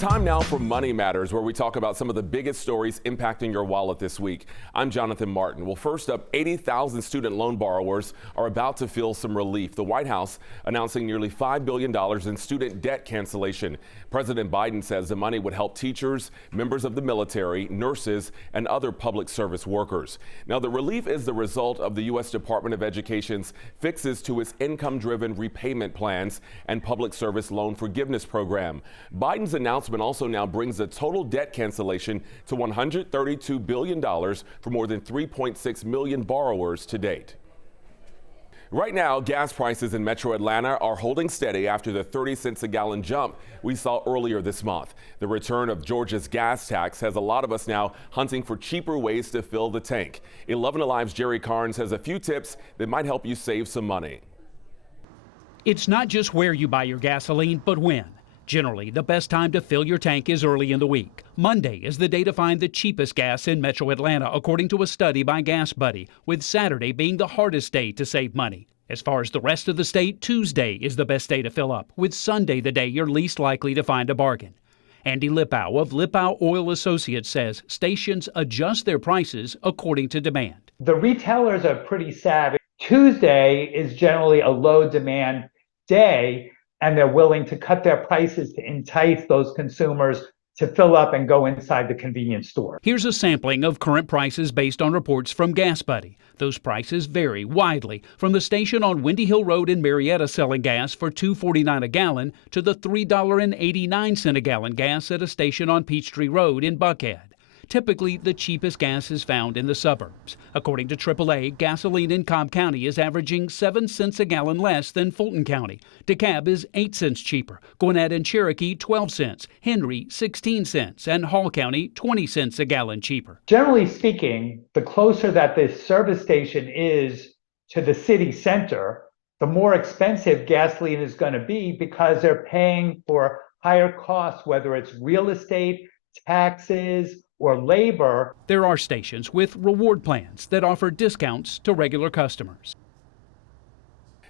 time now for Money Matters, where we talk about some of the biggest stories impacting your wallet this week. I'm Jonathan Martin. Well, first up, 80,000 student loan borrowers are about to feel some relief. The White House announcing nearly $5 billion in student debt cancellation. President Biden says the money would help teachers, members of the military, nurses, and other public service workers. Now, the relief is the result of the U.S. Department of Education's fixes to its income-driven repayment plans and public service loan forgiveness program. Biden's announcement also now brings the total debt cancellation to $132 billion for more than 3.6 million borrowers to date. Right now, gas prices in Metro Atlanta are holding steady after the 30 cents a gallon jump we saw earlier this month. The return of Georgia's gas tax has a lot of us now hunting for cheaper ways to fill the tank. 11 Alive's Jerry Carnes has a few tips that might help you save some money. It's not just where you buy your gasoline, but when. Generally, the best time to fill your tank is early in the week. Monday is the day to find the cheapest gas in Metro Atlanta, according to a study by Gas Buddy, with Saturday being the hardest day to save money. As far as the rest of the state, Tuesday is the best day to fill up, with Sunday the day you're least likely to find a bargain. Andy Lipow of Lipow Oil Associates says stations adjust their prices according to demand. The retailers are pretty savvy. Tuesday is generally a low demand day, and they're willing to cut their prices to entice those consumers to fill up and go inside the convenience store. Here's a sampling of current prices based on reports from Gas Buddy. Those prices vary widely, from the station on Windy Hill Road in Marietta selling gas for $2.49 a gallon to the $3.89 a gallon gas at a station on Peachtree Road in Buckhead. Typically, the cheapest gas is found in the suburbs. According to AAA, gasoline in Cobb County is averaging 7 cents a gallon less than Fulton County. DeKalb is 8 cents cheaper. Gwinnett and Cherokee, 12 cents. Henry, 16 cents. And Hall County, 20 cents a gallon cheaper. Generally speaking, the closer that this service station is to the city center, the more expensive gasoline is going to be because they're paying for higher costs, whether it's real estate, taxes, or labor. There are stations with reward plans that offer discounts to regular customers.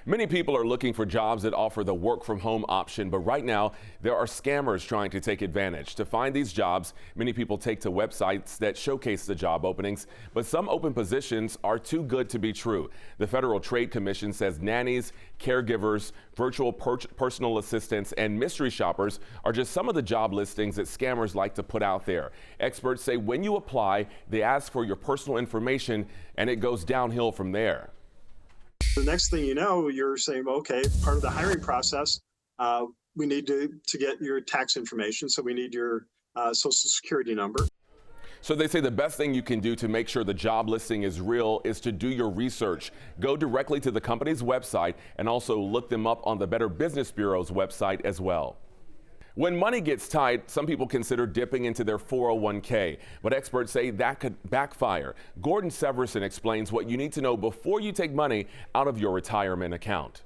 Many people are looking for jobs that offer the work from home option, but right now there are scammers trying to take advantage. To find these jobs, many people take to websites that showcase the job openings, but some open positions are too good to be true. The Federal Trade Commission says nannies, caregivers, virtual personal assistants, and mystery shoppers are just some of the job listings that scammers like to put out there. Experts say when you apply, they ask for your personal information and it goes downhill from there. The next thing you know, you're saying, okay, part of the hiring process, we need to get your tax information. So we need your social security number. So they say the best thing you can do to make sure the job listing is real is to do your research. Go directly to the company's website and also look them up on the Better Business Bureau's website as well. When money gets tight, some people consider dipping into their 401k, but experts say that could backfire. Gordon Severson explains what you need to know before you take money out of your retirement account.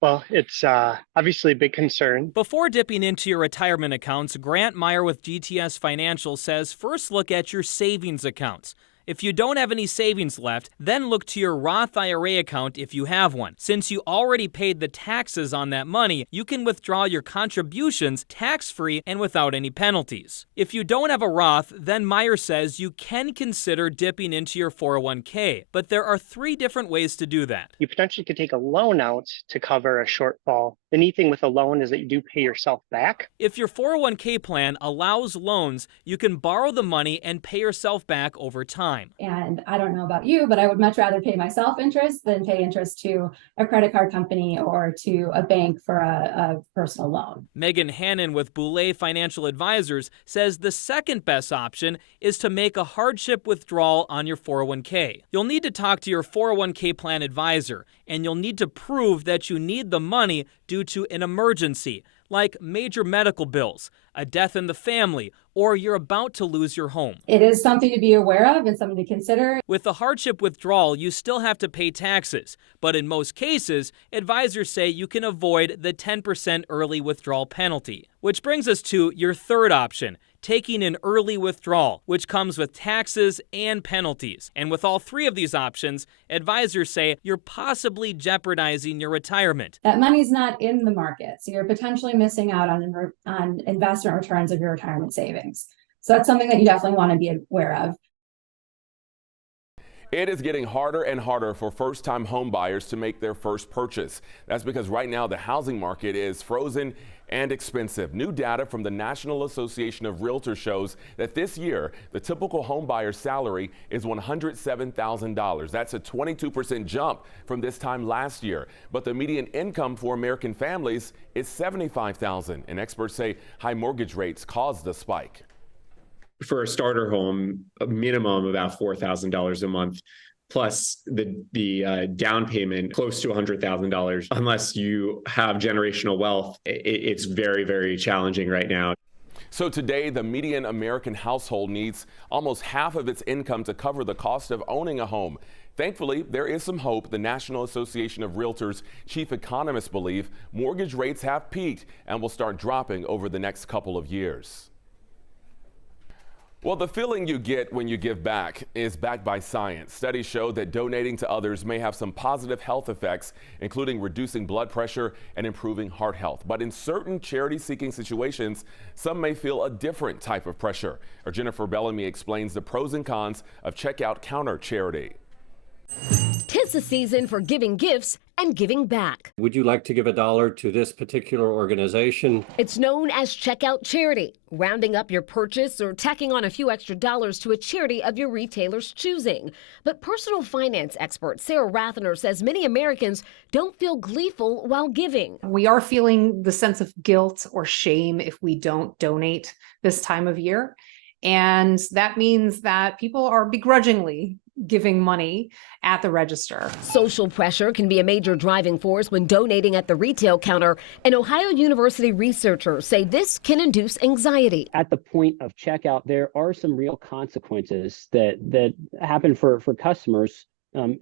Well, it's obviously a big concern. Before dipping into your retirement accounts, Grant Meyer with GTS Financial says first look at your savings accounts. If you don't have any savings left, then look to your Roth IRA account if you have one. Since you already paid the taxes on that money, you can withdraw your contributions tax-free and without any penalties. If you don't have a Roth, then Meyer says you can consider dipping into your 401k, but there are 3 different ways to do that. You potentially could take a loan out to cover a shortfall. The neat thing with a loan is that you do pay yourself back. If your 401k plan allows loans, you can borrow the money and pay yourself back over time. And I don't know about you, but I would much rather pay myself interest than pay interest to a credit card company or to a bank for a personal loan. Megan Hannon with Boulay Financial Advisors says the second best option is to make a hardship withdrawal on your 401k. You'll need to talk to your 401k plan advisor, and you'll need to prove that you need the money due to an emergency, like major medical bills, a death in the family, or you're about to lose your home. It is something to be aware of and something to consider. With the hardship withdrawal, you still have to pay taxes, but in most cases, advisors say you can avoid the 10% early withdrawal penalty. Which brings us to your third option, taking an early withdrawal, which comes with taxes and penalties. And with all three of these options, advisors say you're possibly jeopardizing your retirement. That money's not in the market, so you're potentially missing out on investment returns of your retirement savings. So that's something that you definitely want to be aware of. It is getting harder and harder for first-time home buyers to make their first purchase. That's because right now the housing market is frozen and expensive. New data from the National Association of Realtors shows that this year, the typical home buyer's salary is $107,000. That's a 22% jump from this time last year. But the median income for American families is $75,000, and experts say high mortgage rates caused the spike. For a starter home, a minimum about $4,000 a month, plus the down payment close to $100,000. Unless you have generational wealth, it's very, very challenging right now. So today, the median American household needs almost half of its income to cover the cost of owning a home. Thankfully, there is some hope. The National Association of Realtors chief economists believe mortgage rates have peaked and will start dropping over the next couple of years. Well, the feeling you get when you give back is backed by science. Studies show that donating to others may have some positive health effects, including reducing blood pressure and improving heart health. But in certain charity-seeking situations, some may feel a different type of pressure. Or Jennifer Bellamy explains the pros and cons of Checkout Counter charity. 'Tis the season for giving gifts and giving back. Would you like to give $1 to this particular organization? It's known as Checkout Charity, rounding up your purchase or tacking on a few extra dollars to a charity of your retailer's choosing. But personal finance expert Sarah Rathner says many Americans don't feel gleeful while giving. We are feeling the sense of guilt or shame if we don't donate this time of year. And that means that people are begrudgingly giving money at the register. Social pressure can be a major driving force when donating at the retail counter, and Ohio University researchers say this can induce anxiety. At the point of checkout, there are some real consequences that happen for customers.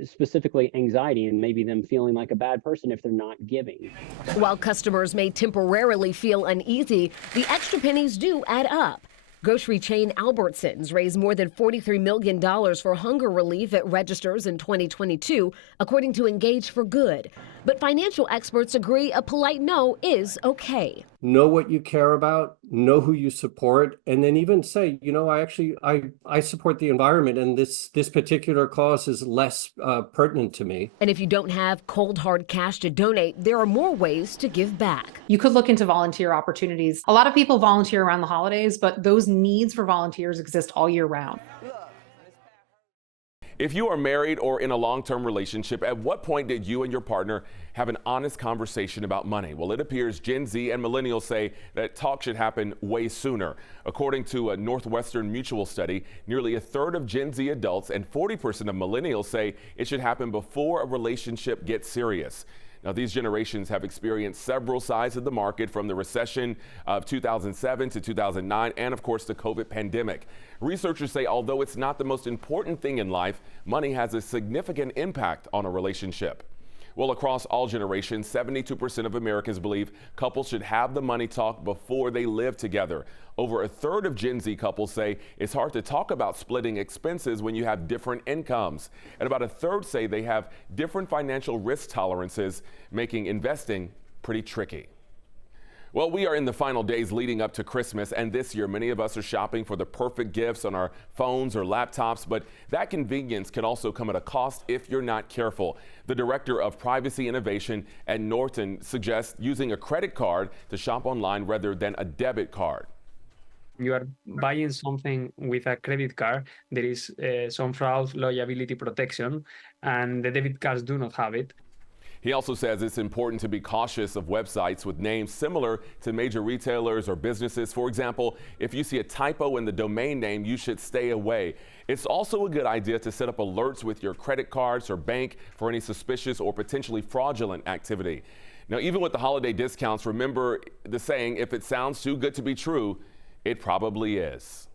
Specifically anxiety and maybe them feeling like a bad person if they're not giving. While customers may temporarily feel uneasy, the extra pennies do add up. Grocery chain Albertsons raised more than $43 million for hunger relief at registers in 2022, according to Engage for Good. But financial experts agree a polite no is okay. Know what you care about, know who you support, and then even say, you know, I support the environment, and this particular cause is less pertinent to me. And if you don't have cold hard cash to donate, there are more ways to give back. You could look into volunteer opportunities. A lot of people volunteer around the holidays, but those needs for volunteers exist all year round. If you are married or in a long-term relationship, at what point did you and your partner have an honest conversation about money? Well, it appears Gen Z and millennials say that talk should happen way sooner. According to a Northwestern Mutual study, nearly a third of Gen Z adults and 40% of millennials say it should happen before a relationship gets serious. Now, these generations have experienced several sides of the market, from the recession of 2007 to 2009 and, of course, the COVID pandemic. Researchers say although it's not the most important thing in life, money has a significant impact on a relationship. Well, across all generations, 72% of Americans believe couples should have the money talk before they live together. Over a third of Gen Z couples say it's hard to talk about splitting expenses when you have different incomes. And about a third say they have different financial risk tolerances, making investing pretty tricky. Well, we are in the final days leading up to Christmas, and this year many of us are shopping for the perfect gifts on our phones or laptops, but that convenience can also come at a cost if you're not careful. The director of privacy innovation at Norton suggests using a credit card to shop online rather than a debit card. You are buying something with a credit card, there is some fraud liability protection, and the debit cards do not have it. He also says it's important to be cautious of websites with names similar to major retailers or businesses. For example, if you see a typo in the domain name, you should stay away. It's also a good idea to set up alerts with your credit cards or bank for any suspicious or potentially fraudulent activity. Now, even with the holiday discounts, remember the saying, if it sounds too good to be true, it probably is.